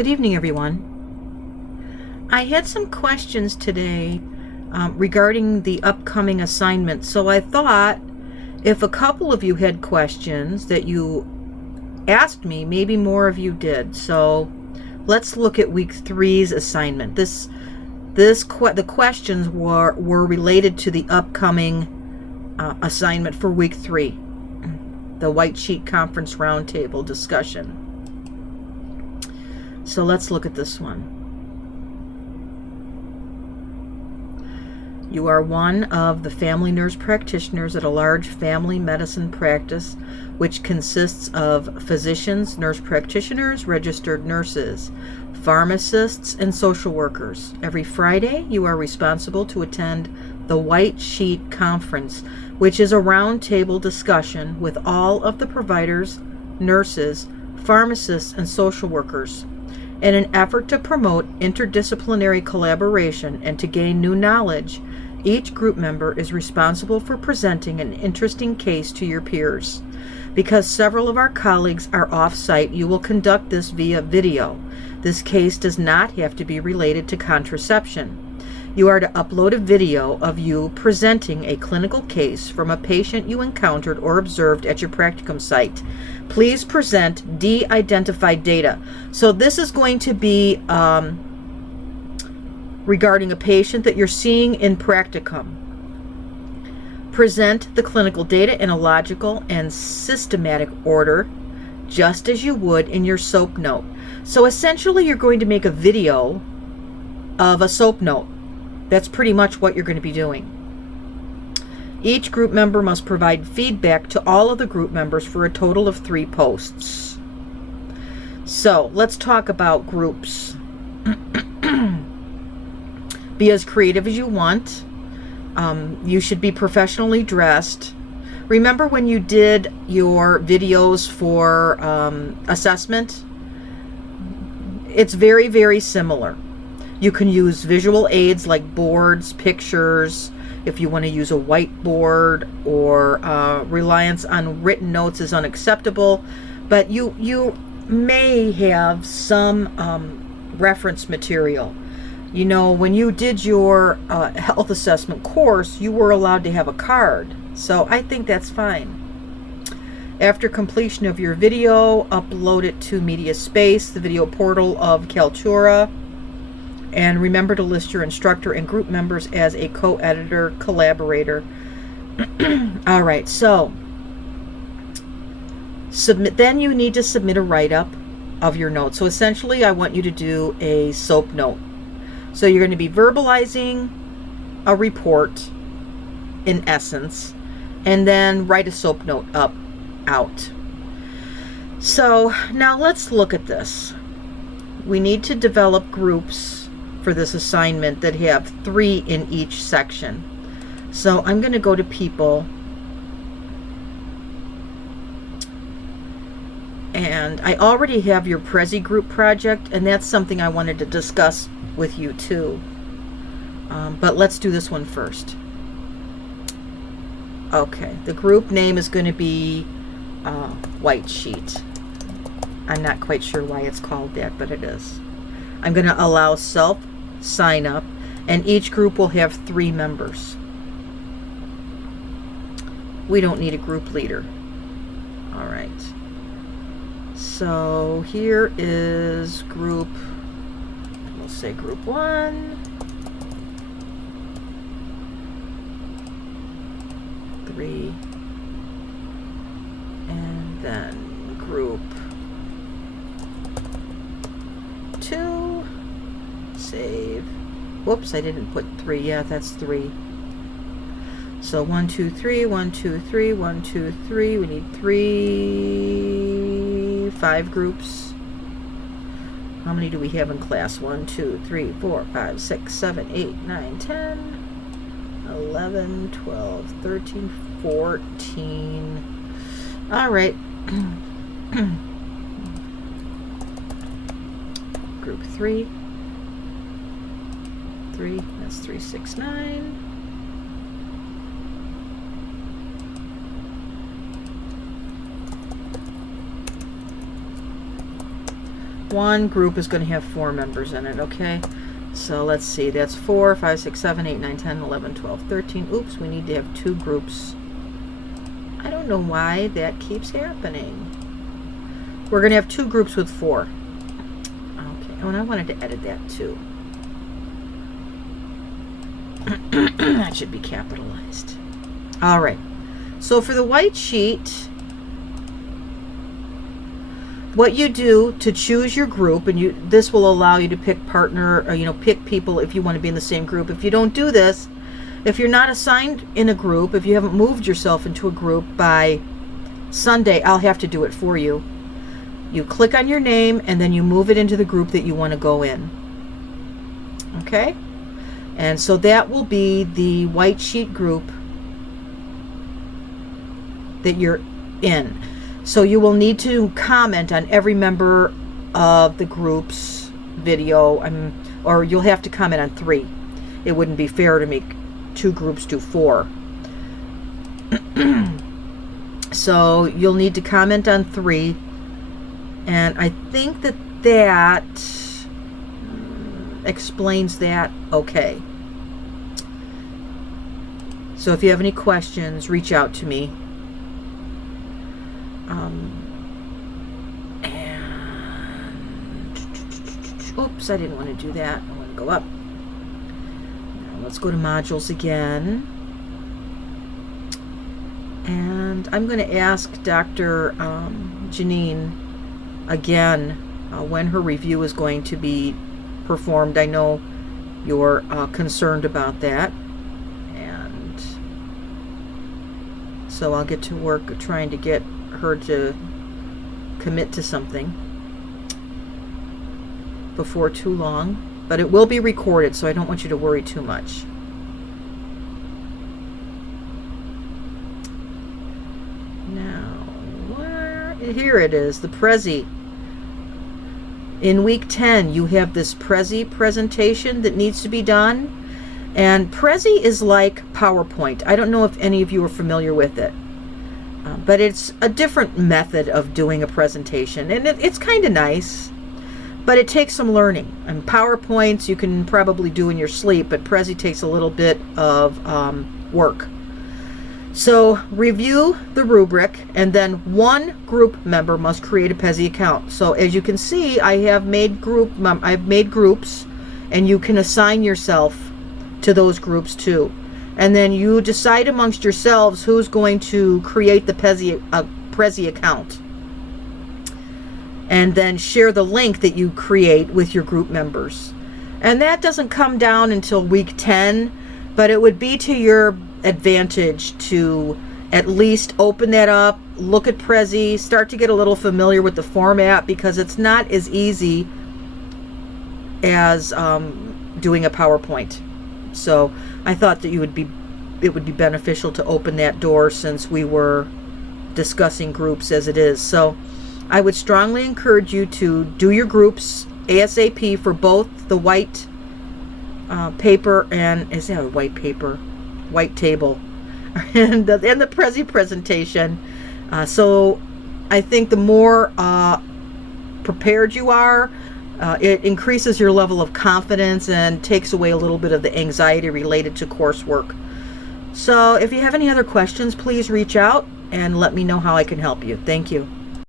Good evening, everyone. I had some questions today regarding the upcoming assignment. So I thought if a couple of you had questions that you asked me, maybe more of you did. So let's look at week 3's assignment. The questions were related to the upcoming assignment for week 3, the White Sheet Conference Roundtable discussion. So let's look at this one. You are one of the family nurse practitioners at a large family medicine practice, which consists of physicians, nurse practitioners, registered nurses, pharmacists, and social workers. Every Friday, you are responsible to attend the White Sheet Conference, which is a roundtable discussion with all of the providers, nurses, pharmacists, and social workers. In an effort to promote interdisciplinary collaboration and to gain new knowledge, each group member is responsible for presenting an interesting case to your peers. Because several of our colleagues are off-site, you will conduct this via video. This case does not have to be related to contraception. You are to upload a video of you presenting a clinical case from a patient you encountered or observed at your practicum site. Please present de-identified data. So this is going to be regarding a patient that you're seeing in practicum. Present the clinical data in a logical and systematic order, just as you would in your SOAP note. So essentially, you're going to make a video of a SOAP note. That's pretty much what you're going to be doing. Each group member must provide feedback to all of the group members for a total of 3 posts. So let's talk about groups. Be as creative as you want. You should be professionally dressed. Remember when you did your videos for assessment? It's very, very similar. You can use visual aids like boards, pictures, if you want to use a whiteboard, or reliance on written notes is unacceptable. But you may have some reference material. You know, when you did your health assessment course, you were allowed to have a card. So I think that's fine. After completion of your video, upload it to MediaSpace, the video portal of Kaltura. And remember to list your instructor and group members as a co-editor, collaborator. All right, so submit. Then you need to submit a write-up of your notes. So essentially, I want you to do a SOAP note. So you're going to be verbalizing a report, in essence, and then write a SOAP note out. So now let's look at this. We need to develop groups for this assignment that have 3 in each section. So I'm going to go to people, and I already have your Prezi group project, and that's something I wanted to discuss with you too. But let's do this one first. Okay, the group name is going to be White Sheet. I'm not quite sure why it's called that, but it is. I'm going to allow self sign up, and each group will have 3 members. We don't need a group leader. All right. So here is group, we'll say group 1, 3, and then group 2, save. Whoops, I didn't put 3. Yeah, that's 3. So 1, 2, 3, 1, 2, 3, 1, 2, 3. We need 5 groups. How many do we have in class? 1, 2, 3, 4, 5, 6, 7, 8, 9, 10, 11, 12, 13, 14. All right. Group 3. 3, that's 3, 6, 9. One group is going to have 4 members in it, okay? So let's see, that's 4, 5, 6, 7, 8, 9, 10, 11, 12, 13. Oops, we need to have 2 groups. I don't know why that keeps happening. We're going to have 2 groups with 4. Okay, oh, and I wanted to edit that too. That should be capitalized. All right, so for the white sheet, what you do to choose your group, and this will allow you to pick partner, or pick people if you want to be in the same group. If you don't do this, if you're not assigned in a group, if you haven't moved yourself into a group by Sunday, I'll have to do it for you. You click on your name and then you move it into the group that you want to go in. Okay? And so that will be the white sheet group that you're in. So you will need to comment on every member of the group's video, or you'll have to comment on 3. It wouldn't be fair to make 2 groups do 4. So you'll need to comment on 3, and I think that explains that okay. So if you have any questions, reach out to me. Oops, I didn't want to do that. I want to go up. Now let's go to modules again. And I'm going to ask Dr. Janine again when her review is going to be performed. I know you're concerned about that. And so I'll get to work trying to get her to commit to something before too long, but it will be recorded, so I don't want you to worry too much. Now, here it is, the Prezi. In week 10, you have this Prezi presentation that needs to be done, and Prezi is like PowerPoint. I don't know if any of you are familiar with it, but it's a different method of doing a presentation, and it's kind of nice. But it takes some learning. And PowerPoints you can probably do in your sleep, but Prezi takes a little bit of work. So review the rubric, and then 1 group member must create a Prezi account. So as you can see, I've made groups, and you can assign yourself to those groups too. And then you decide amongst yourselves who's going to create the Prezi account. And then share the link that you create with your group members. And that doesn't come down until week 10, but it would be to your advantage to at least open that up, look at Prezi, start to get a little familiar with the format, because it's not as easy as doing a PowerPoint. So I thought that it would be beneficial to open that door, since we were discussing groups as it is. So I would strongly encourage you to do your groups ASAP for both the white paper and, is that a white paper? White table. and the Prezi presentation. So I think the more prepared you are, it increases your level of confidence and takes away a little bit of the anxiety related to coursework. So if you have any other questions, please reach out and let me know how I can help you. Thank you.